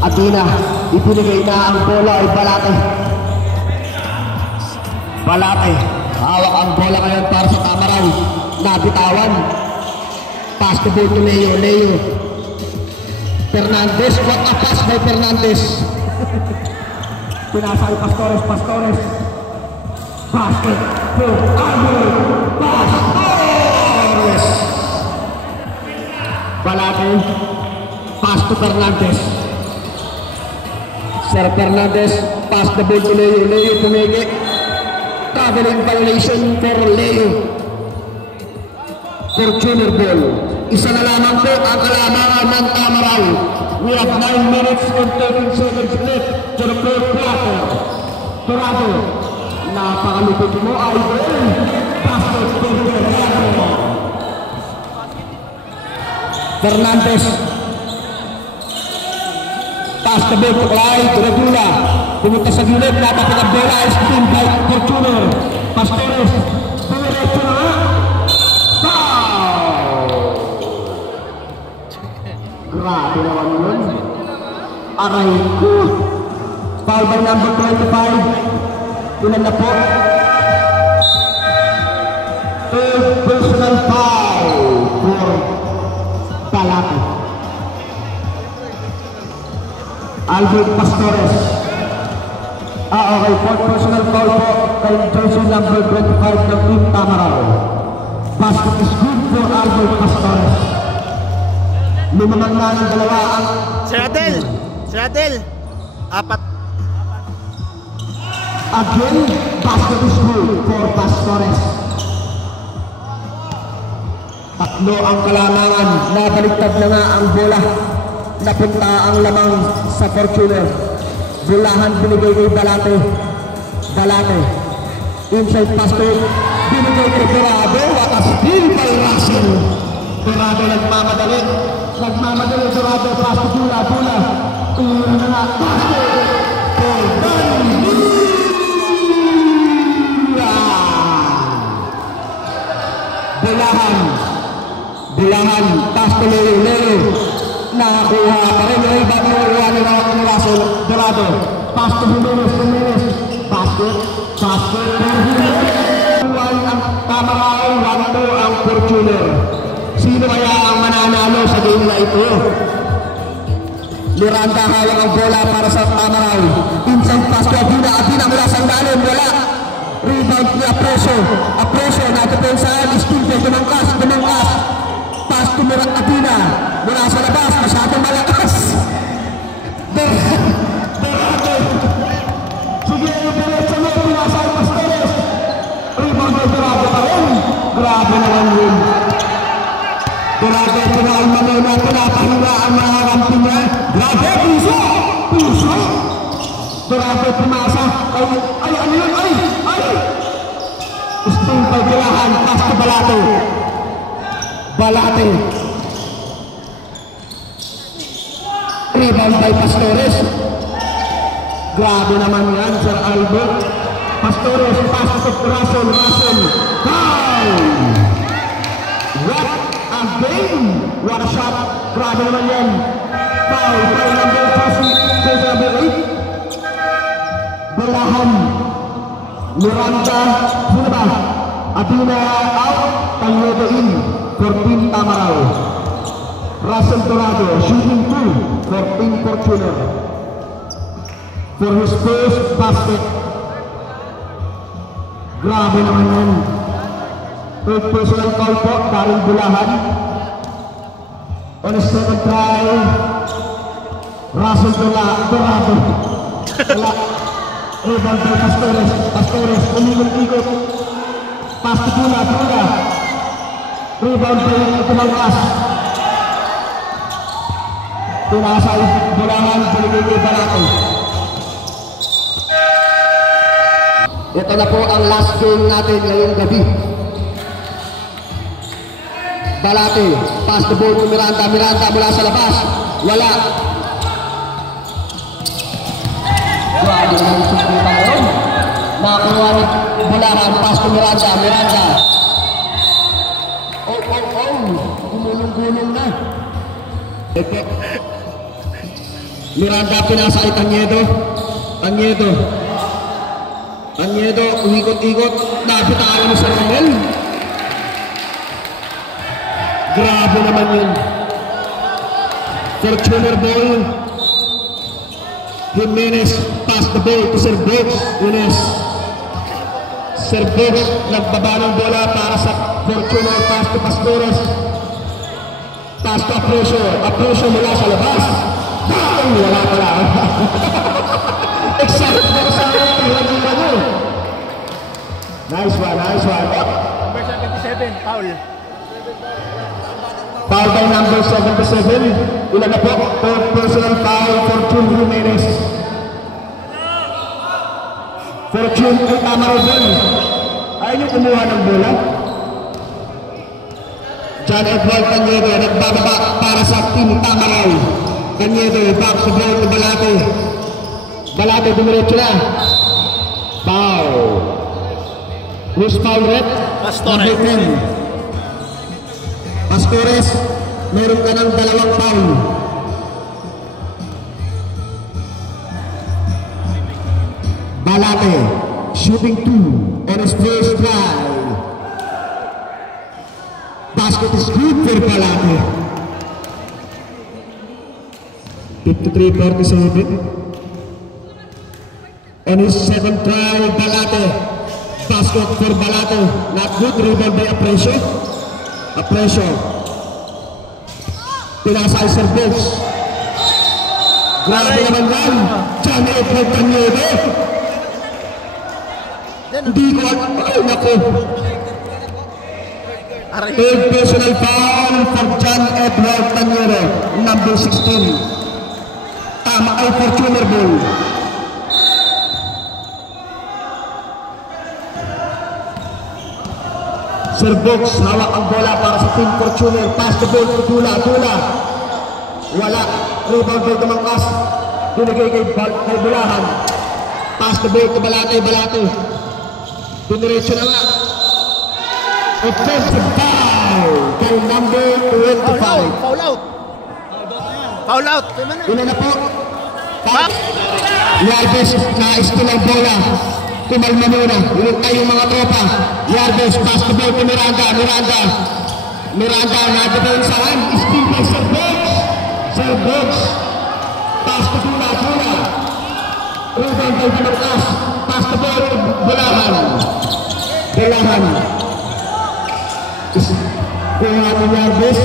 Athena, ibinigay na ang bola ay Balate. Balate, hawak ang bola ngayon para sa Tamaral. Nabitawan. Pass to ball to Leo. Leo. Fernandez, what a pass by Fernandez. Pinasa ay Pastores. Basket for Albert Pastores. Balate, pass to Fernandez. Sir Fernandez, pass the ball to Leo. Leo pumigi. Traveling violation for Leo. For junior ball. Isa na lamang po ang kalamangan ng Tamaral. We have 9 minutes and 13 seconds left to the third quarter. Torado, napakalupit mo ay basket for Torado. Fernandez. Pass the ball to Clyde Regula. Pumunta sa gilid, napapagod bola ay spin by Fortuner. Pastores, pumiretso na. Grabe naman yun. Aray ko. Foul by number 25. Ilan na po? Third personal foul for Balate. Albert Pastores. Okay, fourth personal foul po kay jersey number 25 ng Team Tamaral. Basket is good for Albert Pastores. Lumamang na ng dalawa ang... Sir Adel, apat. Again, basket is good for Pastores. Tatlo ang kalamangan. Nabaliktad na nga ang bola. Napunta ang lamang sa Fortuner. Bulahan binigay kay Balate. Inside pass to binigay kay Dorado. Wakas steal by Russell. Dorado nagmamadali Dorado. Pass to Bula. Una na nga. Basket for Bulahan. Pass to Leo. Nakakuha pa rin yung iba ng Russell. Dorado. Pass to Jimenez. Basket. Ang Tamaral, 1-2 ang Fortuner. Sino kaya ang mananalo sa game na ito? Miranda hawak ang bola para sa Tamaral. Inside pass to Athena mula sa ilalim. Wala. Rebound ni Aprecio. Nadepensahan. Stilpe. Dumangkas. Pass to Athena. Mula sa labas. Masyadong malakas. Dorado. Sige, diretso mo. Pinasa ang Pastores. Rebound ni Dorado pa rin. Grabe naman yun. Dorado, pinaalma mo na pinapahinga ang mga kampi niya. Grabe, puso. Dorado, pumasa. Ay, ano yun? Ay! Sting pagbilahan. Pass to Balate. Rebound by Pastores. Grabe naman yan, Sir Albert. Pastores, pass to Russell. Foul! What a game! What a shot! Grabe naman yan. Foul by number 8. Bulahan. Miranda. Sino ba? Athena out. Tanyodo in. 14 Tamaral. Russell Dorado shooting 2. 14 Fortuner. For his first basket. Grabe naman yan. Third personal foul po, Daryl Bulahan. On his second try, Russell Dorado. Wala. Rebound by Pastores. Umikot-ikot. Pass to Bula. Rebound by Tumangkas. Pinasa Bulahan, binigay kay Balate. Ito na po ang last game natin ngayong gabi. Balate, pass the ball to Miranda mula sa labas. Wala. Grabe naman yung sumpitan ngayon. Nakakuha ni Bulahan, pass to Miranda. Gumulong-gulong na. Miranda pinasa kay Tanyedo. Tanyedo, umikot-ikot. Napitaan mo sa Romel. Grabe naman yun. Fortuner ball. Jimenez pass the ball to Serbox. Jimenez. Serbox nagbaba ng bola para sa Fortuner, pass to Pastores. Pass to Apresio mula sa labas. Wala pala. Excited na sa akin. Nice one. Number 77, foul. Foul by number 77. Ilan na po? Third personal foul for Fortune Jimenez. Fortune ay tama rin. Ayaw niyo kumuha ng bola. John Edward Tanyedo nagbababa para sa team Tamaral. Tanyedo back to ball to Balate. Balate dumiretso na. Foul. Who's foul rep? Pastores. Pastores, meron ka ng dalawang foul. Balate, shooting 2 on his first try. Basket is good for Balate. 53-47. On his second try, Balate. Basket for Balate. Not good. Rebound by Apresio. Pinasa ay Serbox. Grabe naman yan. John Edward Tanyedo. Hindi ko alam. Ay, naku. Third personal foul for John Edward Tanyedo. Number 16. Tama ay Fortuner ball. Serbox, hawak ang bola para sa team Fortuner. Pass the ball to Tula. Wala. Rebound ball tumangkas. Binigay kay Bulahan. Pass the ball to Balate. Diniretso na nga. Offensive foul kay number 25. Foul out. Una na po. Yarbes na steal ang bola. Kumalma muna. Hinintay yung mga tropa. Yarbes, pass the ball to Miranda. Miranda na defensahan. Steal by Serbox. Pass to Tula. Rebound by Damarcas. Pass the ball to Bulahan. Kuha ni Yarbes.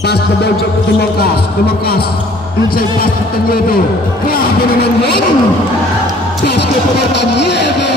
Pass the ball to Damarcas. Inside pass to Tanyedo. Grabe naman yun! Basket for Tanyedo!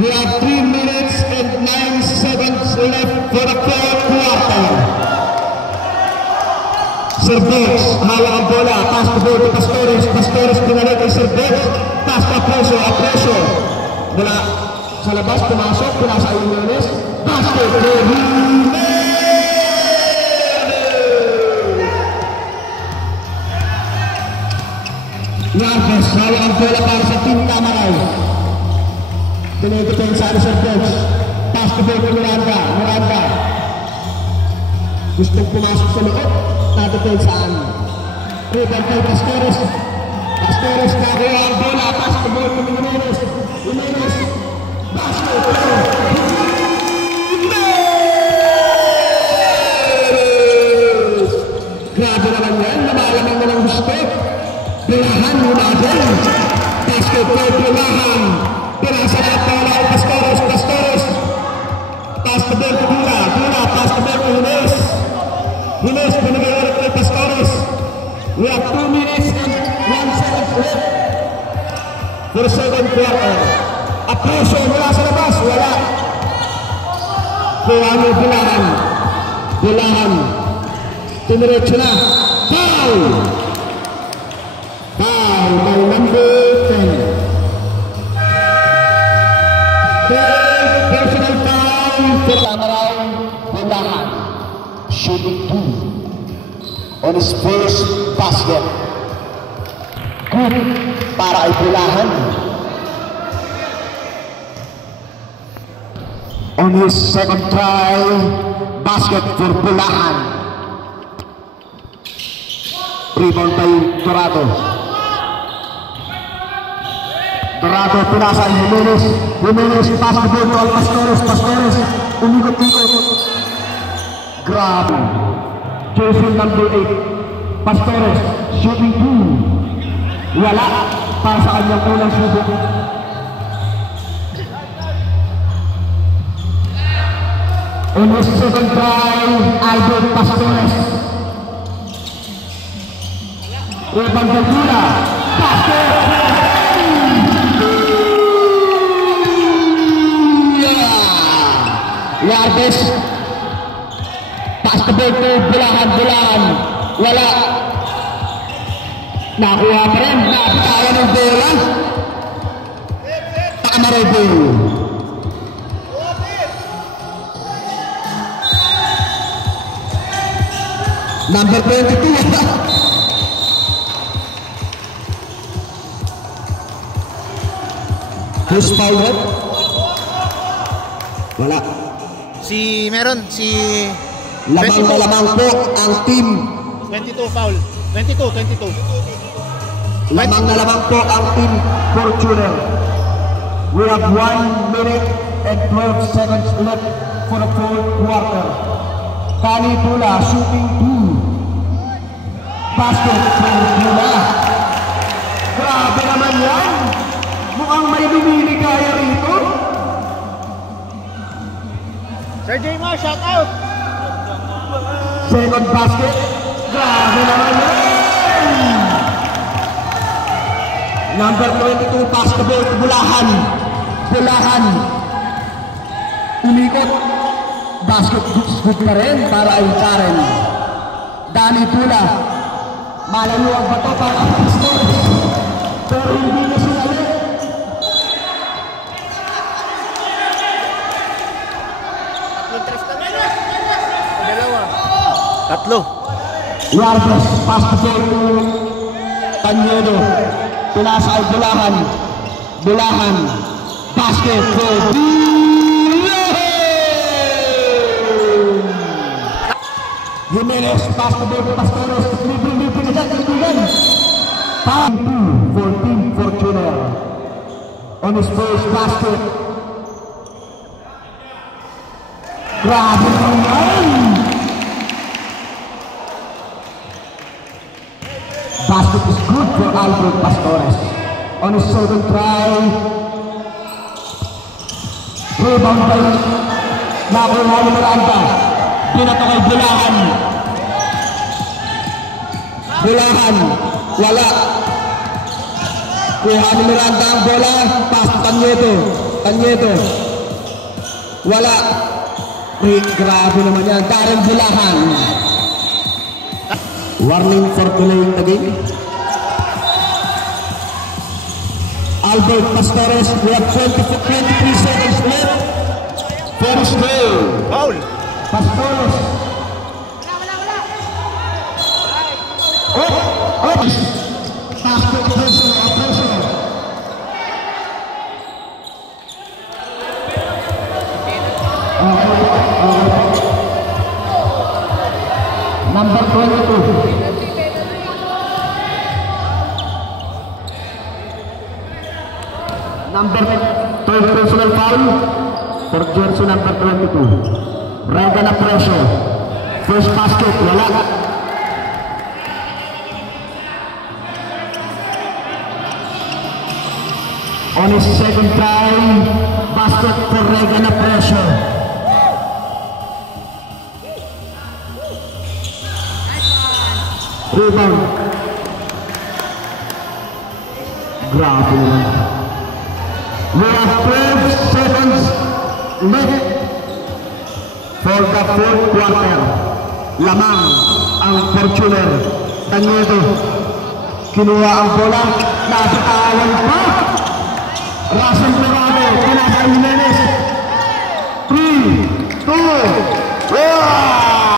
We have 3 minutes and 9 seconds left for the fourth quarter. Serbox, hawak ang bola. Pass the ball to Pastores pinalik kay Serbox. Pass to Apresio. Mula sa labas, pumasok. Pinasa yung Jimenez. Basket for Jimenez! Yarbes, hawak ang bola para sa team Tamaral. Dinidepensa ni Serbox. Pass the ball to Miranda. Gustong pumasok sa loob. Nadepensaan. Rebound kay Pastores. Nakuha ang bola. Pass the ball to Jimenez. Basket. Grabe naman yan. Namalamang na ng gusto. Bulahan mo natin. Basket for Bulahan. Pinasa na bola ay Pastores. Pass the ball to Tula. Pass the ball to Jimenez binigay ulit kay Pastores. We have 2 minutes and 1 second left for the second quarter. Apresio mula sa labas. Wala. Kuha mo Bulahan. Tiniretso na. Foul by number 10. Third personal foul for Tamaral. Bulahan. Shooting 2 on his first basket. Good para ay Bulahan. On his second try, basket for Bulahan. Rebound by Dorado. Dorado pinasa Jimenez. Jimenez pass the ball to Pastores. Pastores umikot-ikot. Grab. Jason number 8. Pastores shooting 2. Wala para sa kanyang unang subok. On his second try, Albert Pastores. Rebound by Dula. Pastores. Yardes. Pass the ball to Bulahan. Wala. Nakuha pa rin. Napitawan ng bola. Tamarebo. Number 22. Who's fouled? Wala. Meron si Lamang na lamang po ang team. 22 foul. 22. Lamang na lamang po ang team Fortuner. We have 1 minute and 12 seconds left for the fourth quarter. Kani Tula shooting 2. Basket from Tula. Grabe naman yan. Mukhang may lumili kaya rito. Sir J-Mar, shout out! Second basket. Grabe naman yan. Number 22 basketball to Bulahan. Umikot. Basket good pa rin para ay Karen. Dani Tula. Malayo ang bato para Pastor. Pero hindi na sinali. Tatlo. Yardes, pass the ball to Tanyedo. Pinasa ay Bulahan. Basket for Jimenez, pass the ball to Pastores. Libre na dyan, kaibigan. 5-2 for Team Fortuner. On his first basket. Grabe naman. Basket is good for Albert Pastores. On his second try. Rebound by nakuha ni Miranda. Pinato kay Bulahan. Wala. Kuha ni Miranda ang bola. Pass to Tanyedo. Wala. Grabe naman yan. Darren Bulahan. Warning for delaying the game. Albert Pastores, we have 23 seconds left. First goal. Foul. Pastores. Basket pressure. Number 22. Number 12 personal foul for jersey number 22. Regular pressure. First basket, wala. On his second try, basket for regular pressure. Rebound. Grabe naman. We have 12 seconds left for the fourth quarter. Lamang ang Fortuner. Tanyedo. Kinuha ang bola. Nabitawan pa. Russell Dorado. Pinasa Jimenez. 3, 2, 1.